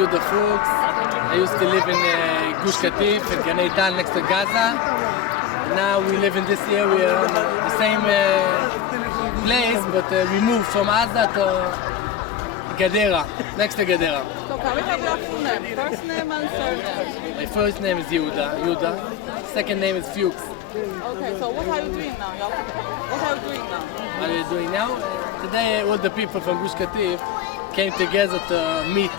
Yehuda Fuchs. I used to live in Gush Katif in Ganei Dan next to Gaza. Now we live in this area, the same place, but we moved from Gaza to Gadera, next to Gadera. So can we have your full name, first name and surname? My first name is Yehuda. Second name is Fuchs. Okay, so what are you doing now? What are you doing now? What are you doing now? Today all the people from Gush Katif came together to meet.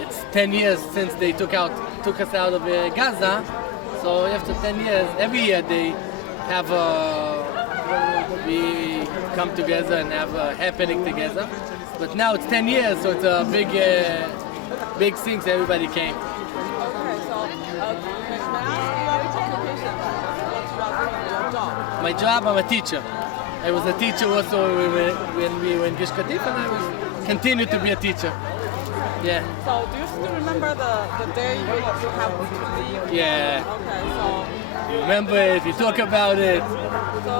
It's 10 years since they took us out of Gaza. So after 10 years, every year they have we come together and have a happening together. But now it's 10 years, so it's a big thing, so everybody came. Okay, so may I ask your occupation? What you are doing, your job? My job, I'm a teacher. I was a teacher also when we were in Gush Katif, and I will continue to be a teacher. Yeah. So do you still remember the day you have to leave? Yeah. Okay, so We remember it, we talk about it,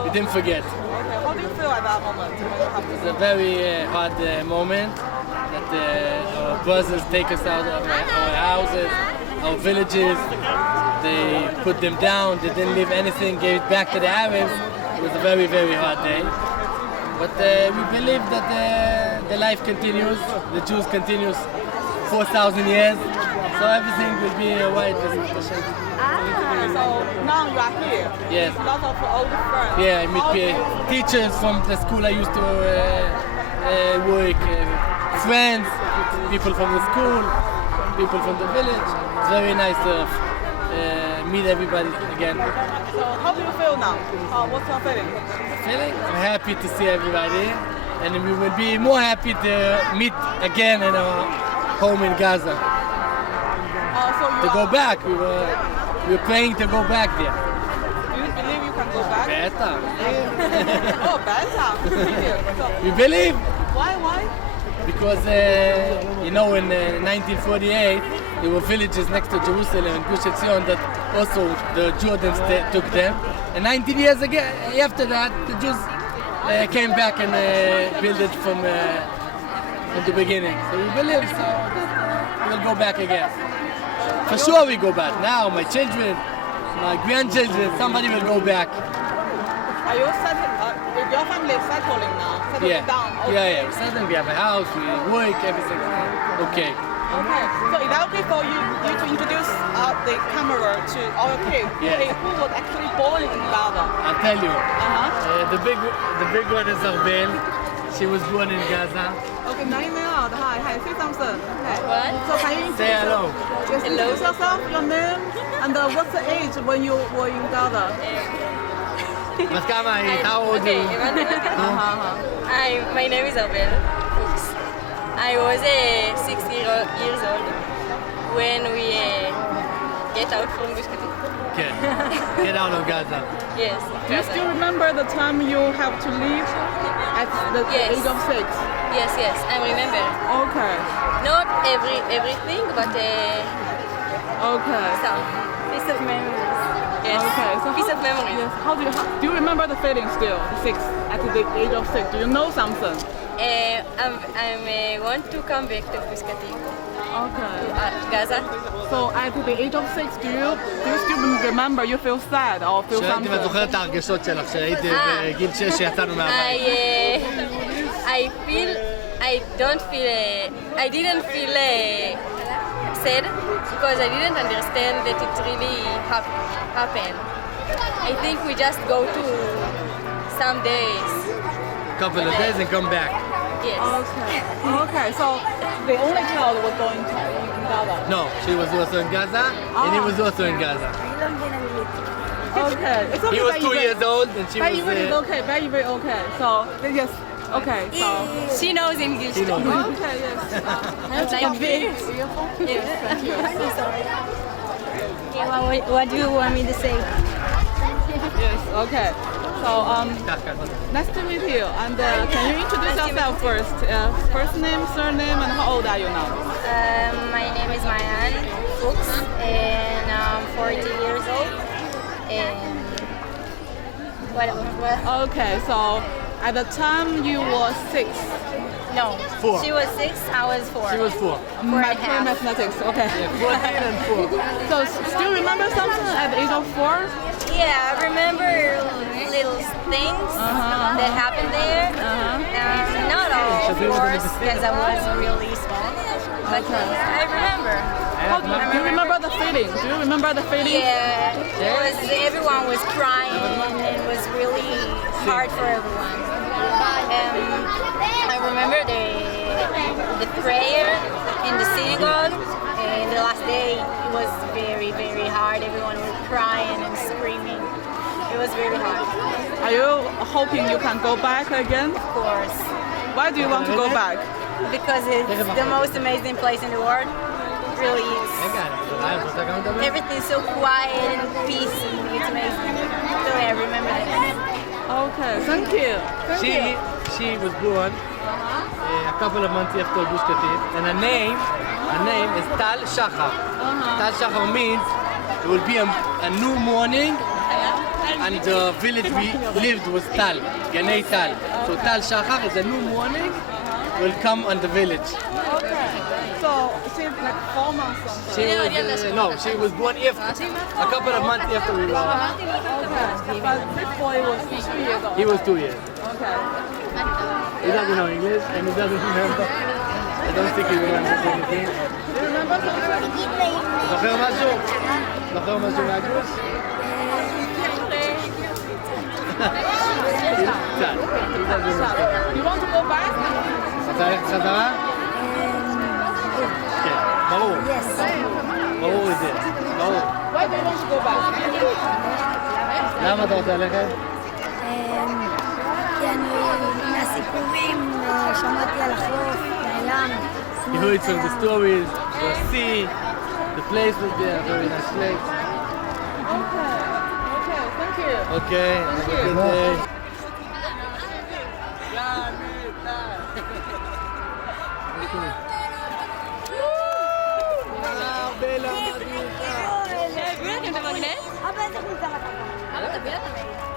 we didn't forget. okay, how do you feel at that moment when you have to It's leave? a very hard moment that our brothers take us out of our houses, our villages. They put them down, they didn't leave anything, gave it back to the Arabs. It was a very, very hard day. But we believe that the life continues, the Jews continues 4,000 years, so everything will be alright. Okay, so now you are here. Yes. Lots of old friends. Yeah, I meet How do you- teachers from the school I used to work, friends, people from the school, people from the village. It's very nice to meet everybody again. So how do you feel now? What's your feeling? I'm happy to see everybody, and we will be more happy to meet again in our home in Gaza. So you To go back, we were praying to go back there. Do you believe you can go back? Better. Oh, better. So We believe. why? Because, in 1948, there were villages next to Jerusalem and Gush Etzion that also the Jordans took them. And 19 years after that, the Jews came back and built it from the beginning. So we believe so that we'll go back again. For sure we go back. Now, my children, my grandchildren, somebody will go back. Are you settling? Is your family settling now? Settling down? Okay. Yeah. Suddenly we have a house, we work, everything. Okay. Okay. So is that okay for you to introduce the camera to our kids? Yes. Who was actually born in Gaza? I'll tell you. Uh-huh. The big one is Arbel. She was born in Gaza. Okay, 9 years old. Hi, say something. Okay. What? So can you Say hello. just introduce yourself, your name, and what's the age when you were in Gaza? But come on, how old are Okay, you? my name is Abel Pokes. I was 6 years old when we get out from Gush Katif. Okay. Get out of Gaza. Yes. Do you still remember the time you have to leave at the Yes. age of 6? Yes, I remember. Okay. Not everything, but Okay. some piece of memories. Yes. Okay. So Piece of memories. Yes. Do you remember the feeling still? 6 at the age of 6. Do you know something? I want to come back to Gush Katif, Okay. Gaza. So at the age of 6, do you still remember? You feel sad or feel שאלתי אם את something? זוכרת את ההרגשות שלך, שהייתי בגיל 6 שיצאנו מהבית. I didn't feel sad because I didn't understand that it really happened. I think we just go to some days. Couple of days and come back. Yes. Okay. So the only child was going to Gaza. No, she was also in Gaza, and he was also in Gaza. Okay. It's okay. He was 2 years old, and she Very, very was... okay. Very, very okay. So yes. Okay. So. She knows English. She knows. Okay. Yes. Like this. Yes. What do you want me to say? Yes. Okay. So nice to meet you. And can you introduce yourself first? First name, surname, and how old are you now? My name is Mayan Fuchs, and I'm 40 years old. And what? Okay. So At the time you were 6. No. 4. She was 6, I was 4. She was 4. Mathematics, okay. 14 and 4. So still remember something at the age of 4? Yeah, I remember little things that happened there. Not all, of course, because I was really small. But I remember. Do you remember the feeling? Do you remember the feeling? Yeah, everyone was crying and it was really hard for everyone. I remember the prayer in the synagogue. And the last day it was very, very hard. Everyone was crying and screaming. It was very hard. Are you hoping you can go back again? Of course. Why do you want to go back? Because it's the most amazing place in the world. It really is. Everything's so quiet and peace. It's amazing. So I remember that. Okay, thank you. She was born a couple of months after Gush Katif, and her name is Tal Shachar. Tal Shachar means it will be a new morning, and the village we lived was Tal, Ganei Tal. So Tal Shachar is a new morning, will come on the village. Okay. So she's like 4 months or something. She was born after, a couple of months after we were. Okay. But this boy was 2 years old. He was 2 years. Okay. He doesn't know English, and he doesn't remember. I don't think he remembers anything. Do you remember something? זוכר משהו? זוכר משהו מהגוש? קצת. You want to go back? אתה הולך חזרה? כן, ברור. ברור את זה, ברור. Why do you want to go back? למה אתה רוצה ללכת? כי אני מהסיפורים שמעתי על החוף, מהים. You heard from the stories, the sea, the place was there, very nice place. Okay, thank you. Okay, have a good day. תביא אותם.